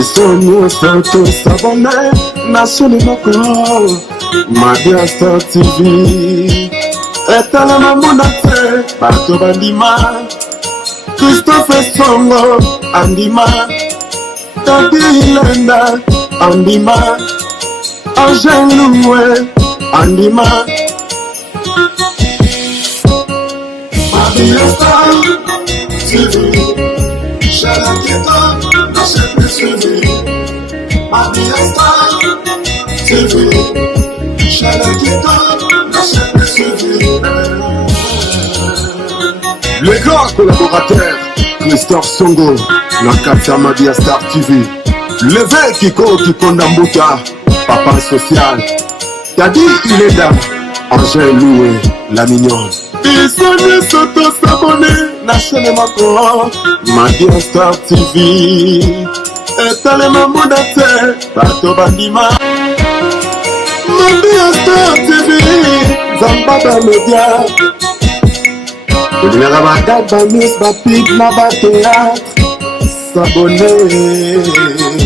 Bisogno stato s'abbonare Nazione Moko Madia Star TV Etala Mamunate Bato Bandima Christophe Songo Andima Tadi Lenda Andima Angel Loué Andima Madia Star TV Chalaketa National TV Madia Star TV Chalaketa National TV. Le grand collaborateur Christophe Songo Nakata Madia Star TV. Le Kiko Kikondambuta Papa Social Tadi Ileda Angel Loué La Mignonne. Bisogno sotto s'abonner National Moko Madia Star TV Etale Mamudate Bato Bandima Madia Star TV Zambada Media Elinga Bagaba Miss Bapig Naba Théâtre S'abonner.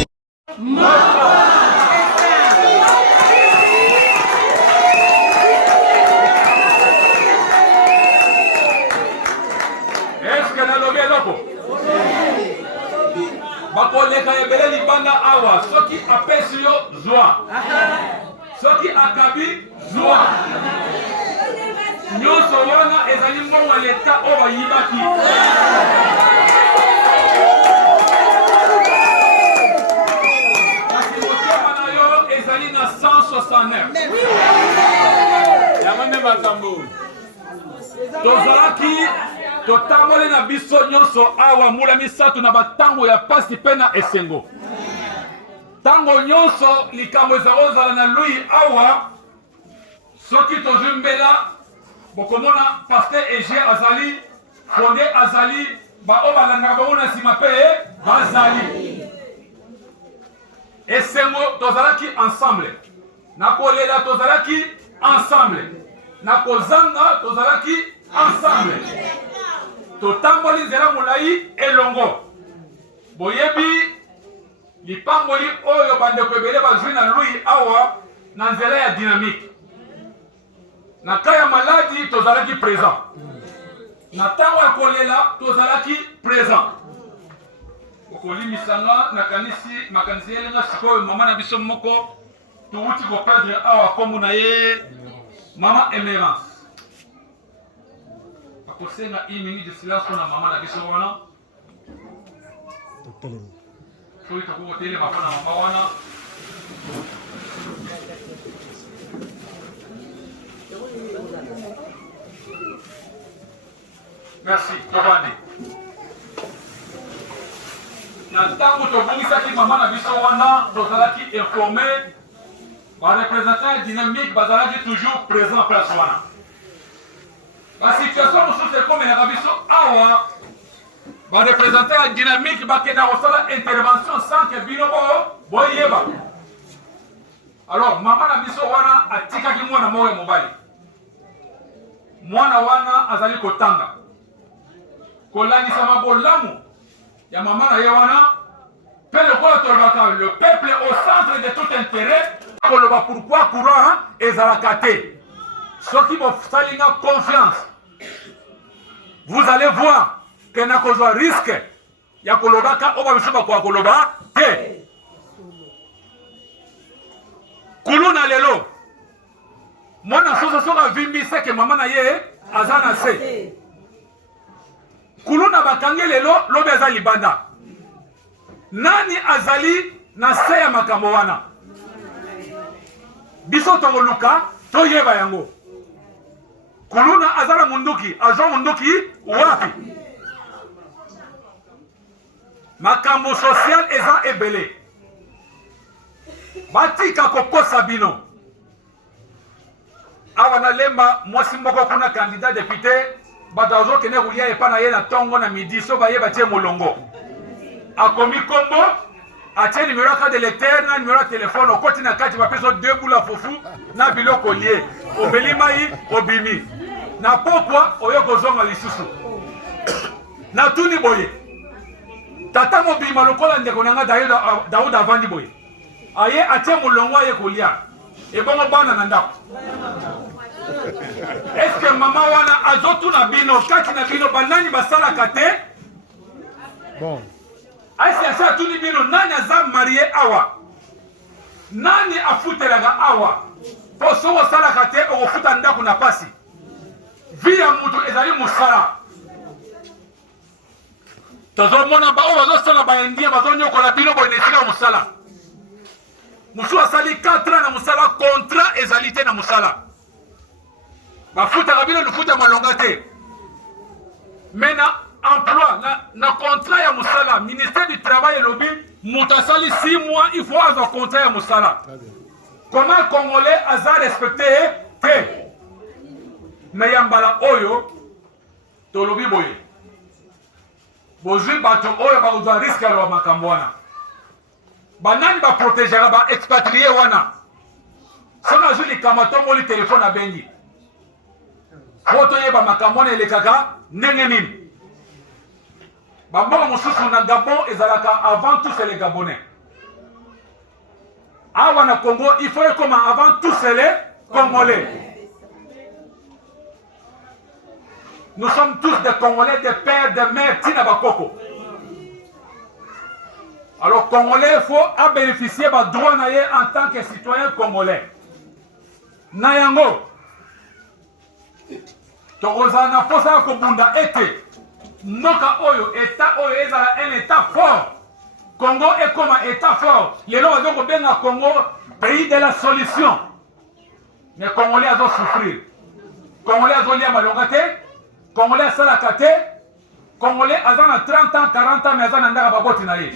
Bakoleka ebele libanda awa soki apesi yo zwa soki akabi zwa nyonso wana ezali mbongo leta oyo bayibaki kasi motema na yo ezali na 169 yango nde makambo tozalaki totamboli na biso nyonso awa mula misato na batango ya pasi pe na esengo tango nyonso likambo ezalozala na lui awa soki tozwi mbela bokomona paster ege azali fonde azali baoyo balangaka bango na nsima mpe bazali esengo tozalaki ensemble na kolela tozalaki ensemble na kozanga tozalaki ensemble totamboli nzela molai elongo boyebi lipamboli oyo bandeko ebele bazwi na lui awa na nzela ya dynamique na ka ya maladi tozalaki présent na ntango ya kolela tozalaki présent okolimisanga nakanisi makanisi elenga sikoyo mama na biso moko touti koperdre awa kombo na ye mama Emerance akosenga 1 minute de silence na mama na biso wana soki tokokotelema mpo na mama wana merci tobandi na ntango tobongisaki mama na biso wana tozalaki informé barepresentant ya dynamique bazalaki toujours présent place wana basituation mosusu ekomelaka biso awa barepresentant ya dynamique bakenda kosala intervention sans ke bino boyeba alors mama na biso wana atikaki mwana moko ya mobali mwana wana azali kotanga kolandisama bolamu ya mama na ye wana mpe lokola tolobaka le peuple au centre de tout intérêt koloba pourquoi courant ezalaka te soki bosalinga confiance vous allez voir que nakozwa risque ya kolobaka oyo babiso bakoka koloba te kulu na lelo mwana soso soki avimbi seke mama na ye aza na se kulu na bakangi lelo lobi aza libanda nani azali na se ya makambo wana biso tokoluka toyeba yango kuluna azala munduki azwa munduki wapi makambo social eza ebele batika kokosa bino awa na lemba mwasi moko kuna candidat député bato azokende kolia epa na ye na ntongo na midi so bayeba tie molongo akomi kombo atie numéro ya carte électeur na numéro ya téléphone okoti na kati bapeso 2 bula fufu na biloko lie omeli mai obimi na pokwa oyo kozonga lisusu na tuni boye tata mobima lokola ndeko nanga Daouda avandi boye aye atie molongo aye kolia ebongo bana na ndako. Est-ce que mama wana azotuna bino kati na bino banani basalaka te? Bon. Aisi asa tuni bino nani aza marié awa? Nani afutelaka awa? Po so salaka te okofuta ndako na pasi. Via mutu ezali musala. Tozomona ba o bazosala ba indien bazonyokola bino boye nesika musala. Musu asali 4 ans na musala contrat ezalité na musala. Bafuta kabino lufuta malonga te. Mais na emploi na contrat ya musala ministère du travail et lobby mutasali 6 mois il faut avoir contrat ya musala. Comment congolais aza respecté te? Mais yambala oyo to lobby boye. Bozui bato oyo ba uza risque lo makambo wana. Banani ba protéger ba expatrié wana. Sona juli kamato moli téléphone a bengi. Foto yeba makambo wana elekaka ndenge nini. Bamboka mosusu na Gabon ezalaka avant tout c'est les Gabonais. Awa na Congo il faut comme avant tout c'est les Congolais. Nous sommes tous des Congolais, des pères, des mères, Tina Bakoko. Alors, Congolais, il faut bénéficier de droit en tant que citoyen congolais. Nayango. Tokozana posa kobunda ete. Noka oyo, état oyo ezala un état fort. Congo est comme un état fort. Les gens ont dit que Congo, pays de la solution. Mais Congolais ont souffrir. Congolais ont lié à Malongate. Congolais salakate, Congolais azana 30 ans, 40 ans, mais azana ndaka bakoti na ye.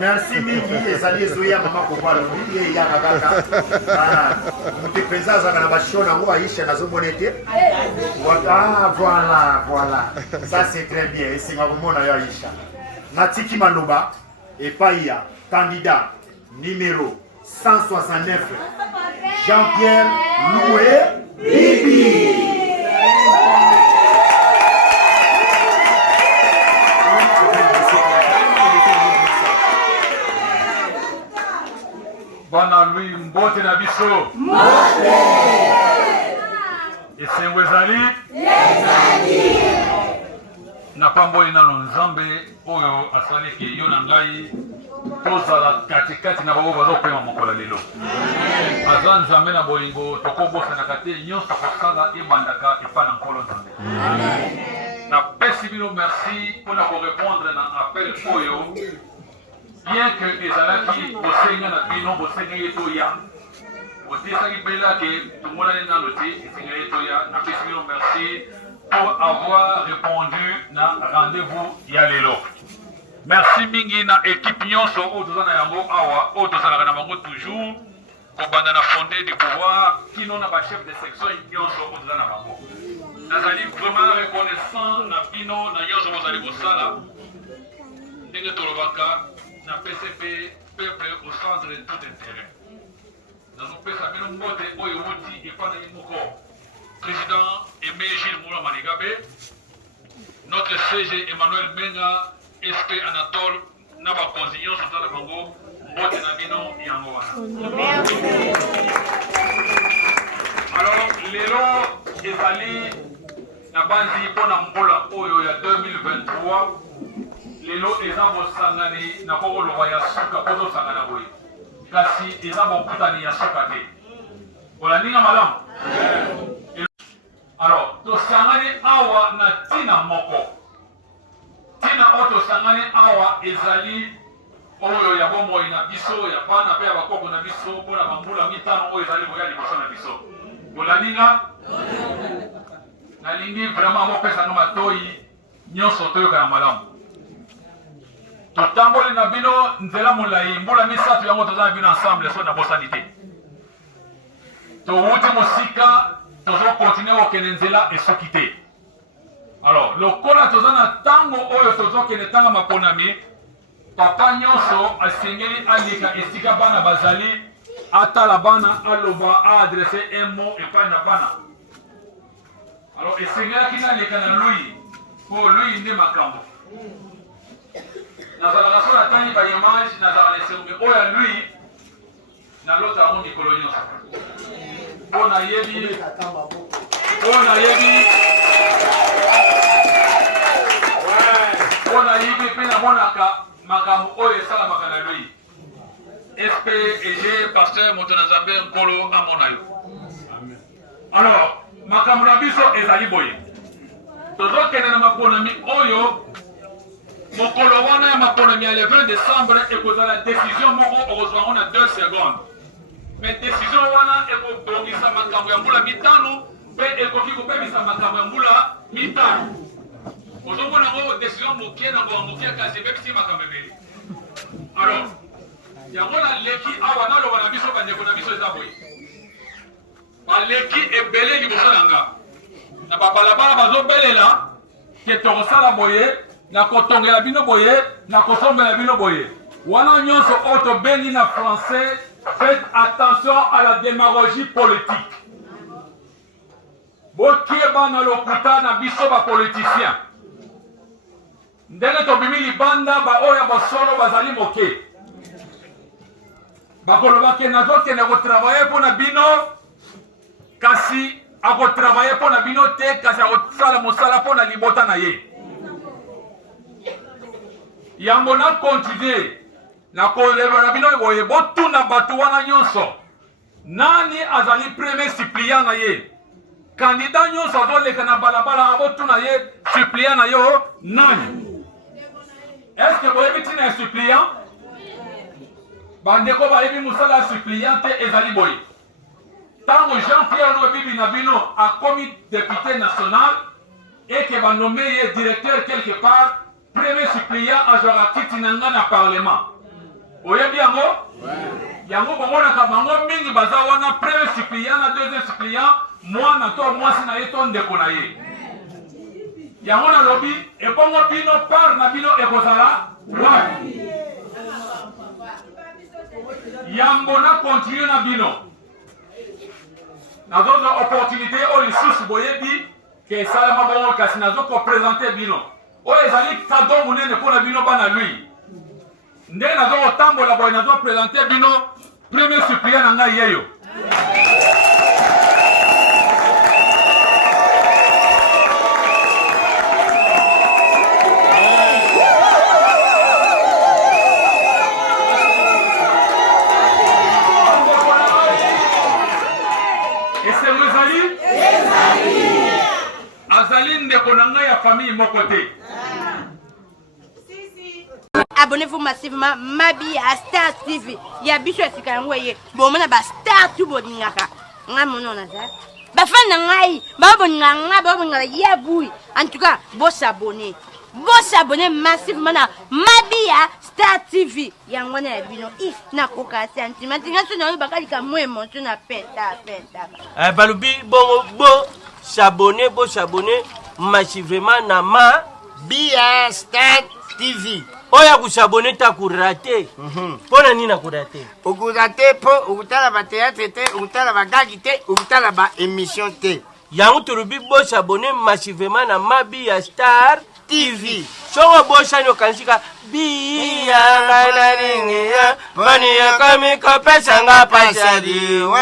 Merci Miki, ezali ezoya mama kopala ye ya kaka. Ah, muté pesa za kana bashona ngo Aisha nazomona te. Voilà. Ça c'est très bien. Et c'est ngomona ya Aisha. Natiki Maloba et Païa, candidat numéro 169. Jean-Pierre Loué Bibi. Bana lui mbote na biso. Mbote. Esengo ezali. Na pambo ina nzambe oyo asali ke yo na ngai tozala katikati na babo bazopema mokola lelo. Azan nzambe na bolingo tokobosa na kate nyonso kosala ebandaka epana nkolo nzambe. Na pesi bino merci pour répondre na appel oyo. Bien que ezalaki bosenga na bino bosenga yetoya botisaki bela ke tumona na loti bosenga yetoya na pesi bino merci pour avoir répondu na rendez-vous ya lelo. Merci mingi na équipe nyonso o tozana yango awa o tozalaka na bango toujours kobanda na fondé du pouvoir kino na ba chef de section nyonso o tozana bango. Nazali vraiment reconnaissant na bino na nyonso bozali kosala ndenge tolobaka na PCP, peuple au centre de tout intérêt. Dans nos pays, ça vient de mbote oyo wuti epana moko. Président Aimé Gilles Moula Manigabe, notre CG Emmanuel Menga, SP Anatole, Naba Konzignon, Sultan de Bango, mbote na bino yango wana. Alors, lelo ezali na banzi pona mbola oyo ya 2023. Lelo eza bosangani na koko loba ya suka kozo sangana boye kasi eza bokutani ya suka te Olaninga malam. Alors, to sangani awa na tina moko. Tina oto sangani awa ezali oyo ya bombo ina biso ya bana pe bakoko na biso pona bambula mitano oyo ezali boya liboso na biso. Olaninga nalingi vraiment mopesa no matoi nyonso toyoka ya malamu. Totamboli na bino nzela molai mbula misato yango tozala bino ensemble so na bosani te. Towuti mosika tozo continuer okende nzela esoki te. Alors lokola toza na tango oyo tozo kende tanga maponami papa nyonso asengeli alika esika bana bazali atala bana aloba adresser un mot epai na bana. Alors esengeli kina leka na lui pour lui nde makambo. Nazala so na tani ba image nazala lesembe oya lui na lota yango mikolo nyonso. Ona yebi pena monaka makambo oyo esalamaka na lui. SPG pasteur moto na Nzambe nkolo amona yo. Alors makambo na biso ezali boye. Tozokende na maponami oyo mokolo wana ya maponami ya le 20 décembre ekozala décision moko okozwango na 2 secondes. Mais décision wana ekobongisa makambo ya mbula mitano pe ekoki kopebisa makambo ya mbula mitano. Ozomona ngo décision mokie na ngo mokie kasi bebisi makambo ebele. Alors yango na leki awa naloba na biso bandeko na biso eza boye. Baleki ebele liboso na nga. Na babalabala bazobelela ke tokosala boye na kotongela bino boye na kosombela bino boye. Wana nyonso oyo tobengi na français. Faites attention à la démagogie politique. Bokieba na lokuta na biso ba politicien. Ndenge tobimi libanda ba oya bosolo bazali moke. Bakoloba ke nazokende kotravailler mpona bino kasi akotravailler mpona bino te kasi akosala mosala mpona libota na ye. Yango na continuer na koleba na bino boye botuna bato wana nyonso nani azali premier suppliant na ye candidat nyonso azoleka na balabala botuna ye suppliant na yo nani. Est-ce que boyebi tina ya suppliant bandeko bayebi mosala ya suppliant te ezali boye ntango Jean-Pierre Lobibi na bino akomi député national eke banome ye directeur quelque part premier suppliant azwaka kiti na nga na parlement. Oyebi yango? Yango bamonaka bango mingi baza wana premier suppliant na deuxième suppliant mwana to mwasi na ye to ndeko na ye. Yango na lobi ebongo bino par na bino ekozala wapi? Yambo na continue na bino. Nazozo opportunité oyo lisusu boyebi ke esalama bongo kasi nazoko présenter bino. Oyo ezali cadeau munene mpona bino bana lui. Ndenge nazokotambola boye nazopresente bino premier suppliant na ngai yeyo. Esengo ezali? Azali ndeko na ngai ya famille moko te. Abonnez-vous massivement Mabi à Star TV. Ya biso esika yango ye. Bon mona ba Star tu boningaka. Nga mono na za. Ba fan na ngai, ba boninganga, ba boningala ya bui. En tout cas, bo s'abonner. Bo s'abonner massivement na Mabi à Star TV. Yango na bino if na koka sentiment. Nga so na bakali ka mo emotion na penta. Balubi bo s'abonner massivement na Mabi à Star TV. Oya kusabone ta kurate. Pona nini na kurate? Ukurate po ukutala ba théâtre te, ukutala ba gagi te, ukutala ba émission te. Yangu turubi bo s'abonner massivement na Mabi ya Star TV. Songo bo shano kansika biya ngana ringia, bani ya kami ko pesa nga pasadi. Wa